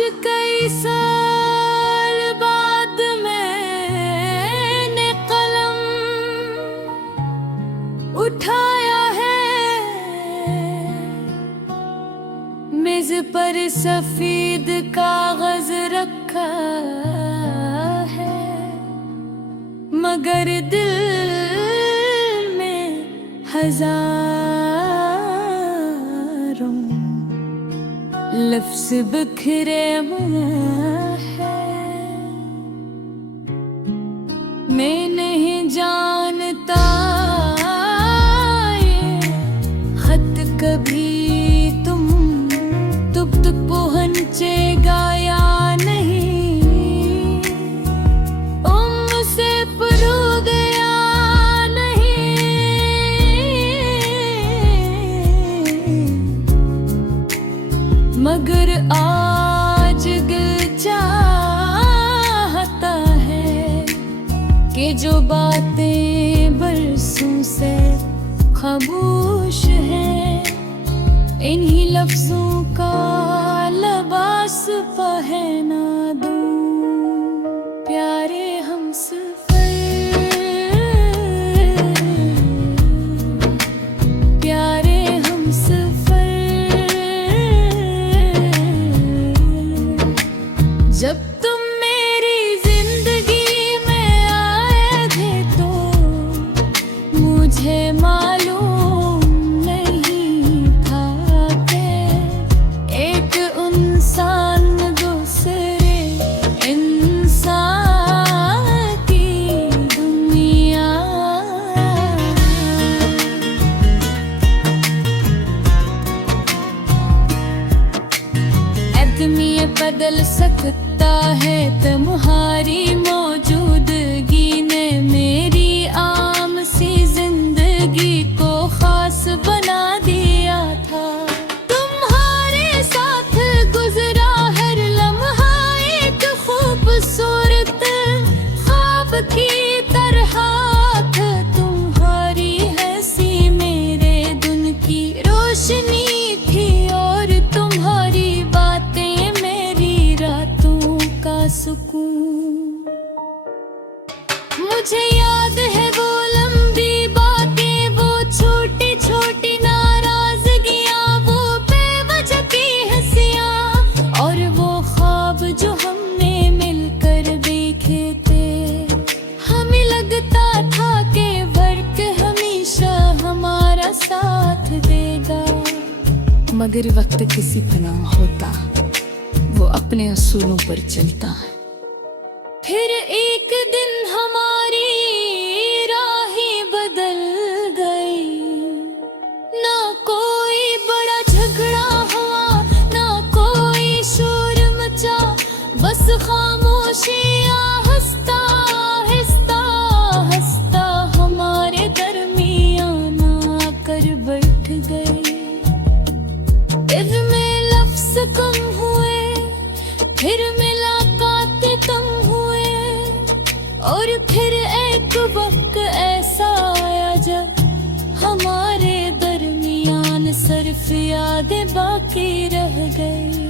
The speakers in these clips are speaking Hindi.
कई साल बाद मैंने कलम उठाया है, मेज पर सफेद कागज रखा है, मगर दिल में हजारों लफ्ज़ बिखरे है। मैं नहीं जानता ये खत कभी तुम तक पहुंचेगा या नहीं, उनसे पढ़ो गया मगर आज दिल चाहता है कि जो बातें बरसों से खामोश हैं, इन्हीं लफ्जों का लिबास पहना दूं। प्यारे हमसफर, प्यारे जब तुम मेरी जिंदगी में आए थे तो मुझे मालूम नहीं था कि एक इंसान दूसरे इंसान की दुनिया। आदमी बदल सकता है तुम्हारी मौजूदगी ने मेरी आम सी जिंदगी को खास बना दिया था। तुम्हारे साथ गुजरा हर लम्हा एक खूबसूरत ख्वाब की तरह था। तुम्हारी हंसी मेरे दिन की रोशनी थी और तुम्हारी बातें सुकून। मुझे याद है वो लंबी बातें, वो छोटी छोटी नाराजगियां, वो बेवजह की हंसियां और वो ख्वाब जो हमने मिलकर देखे थे। हमें लगता था कि वक्त हमेशा हमारा साथ देगा, मगर वक्त किसी पना होता, वो अपने असूलों पर चलता है। फिर एक दिन हमारी राहें बदल गई, ना कोई बड़ा झगड़ा हुआ, ना कोई शोर मचा, बस खामोशियां हंसता हंसता हंसता हमारे दरमियान आकर बैठ गई। इनमें लफ्ज़ कम हुए, फिर मुलाकात तुम हुए और फिर एक वक्त ऐसा आया जब हमारे दरमियान सिर्फ यादें बाकी रह गई।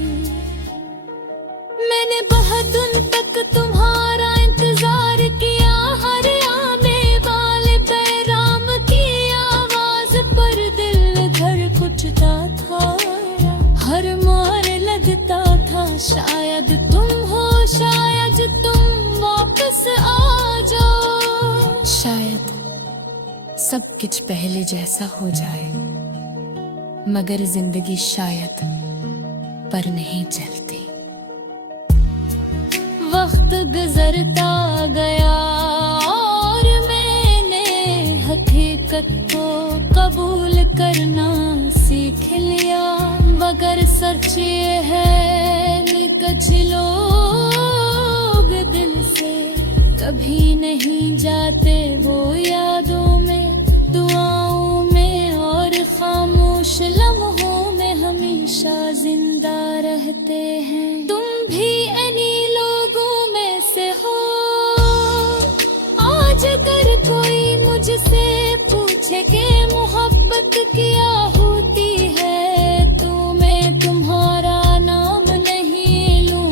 मैंने बहुत दिन तक तुम्हारा इंतजार किया, हर आने वाले बैराम की आवाज पर दिल धड़ कुचता था, हर मार लगता था शायद तुम हो, शायद तुम वापस आ जाओ। शायद सब कुछ पहले जैसा हो जाए, मगर जिंदगी शायद पर नहीं चलती। वक्त गुजरता गया और मैंने हकीकत को कबूल करना सीख लिया, मगर सच ये है कुछ लोग दिल से कभी नहीं जाते, वो यादों में, दुआओं में और खामोश लम्हों में हमेशा जिंदा रहते हैं। तुम भी इन्हीं लोगों में से हो। आज अगर कोई मुझसे पूछे कि मोहब्बत क्या होती है, तो मैं तुम्हारा नाम नहीं लूं।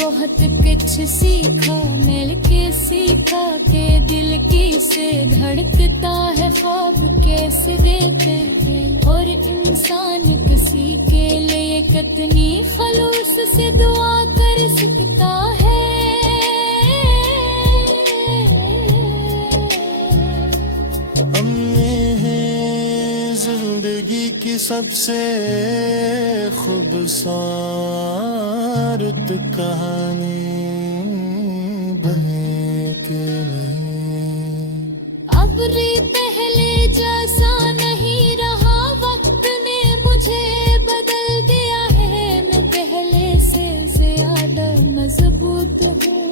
बहुत कुछ सीखा, मिलके सीखा के दिल की से धड़कता है ख्वाब कैसे देते हैं। और इंसान किसी के लिए कितनी खलूस से दुआ कर सकता है। जिंदगी की सबसे खूबसूरत कहानी बने के नहीं। अब रे पहले जैसा नहीं रहा, वक्त ने मुझे बदल दिया है। मैं पहले से ज्यादा मजबूत हूँ,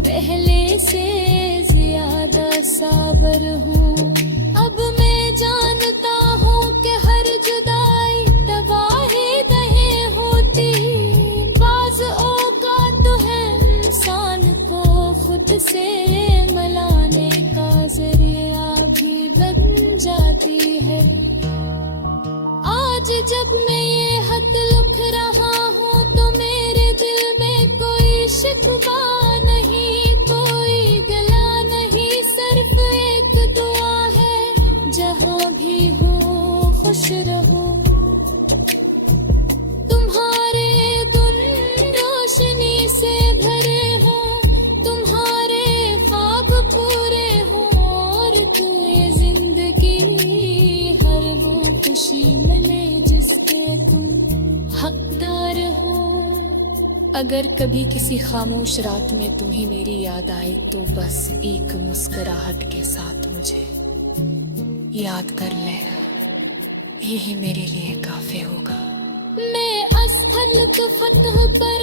पहले से ज्यादा साबर हूँ। अब मैं जानता हूँ कि हर जुदाई तबाही नहीं होती। बाज़ औक़ात तो है इंसान को खुद से मिलाने का ज़रिया भी बन जाती है। आज जब मैं ये खत लिख रहा हूँ तो मेरे दिल में कोई शिकवा नहीं, कोई गिला नहीं, सिर्फ एक दुआ है जहाँ भी हो खुश रहो। तुम्हारे दिन रोशनी से भरे हो, तुम्हारे ख्वाब पूरे हो, और तुम्हें जिंदगी हर वो खुशी मिले जिसके तुम हकदार हो। अगर कभी किसी खामोश रात में तुम्हें मेरी याद आए तो बस एक मुस्कुराहट के साथ मुझे याद कर लेना, यही मेरे लिए काफी होगा। मैं असफल तो फतह पर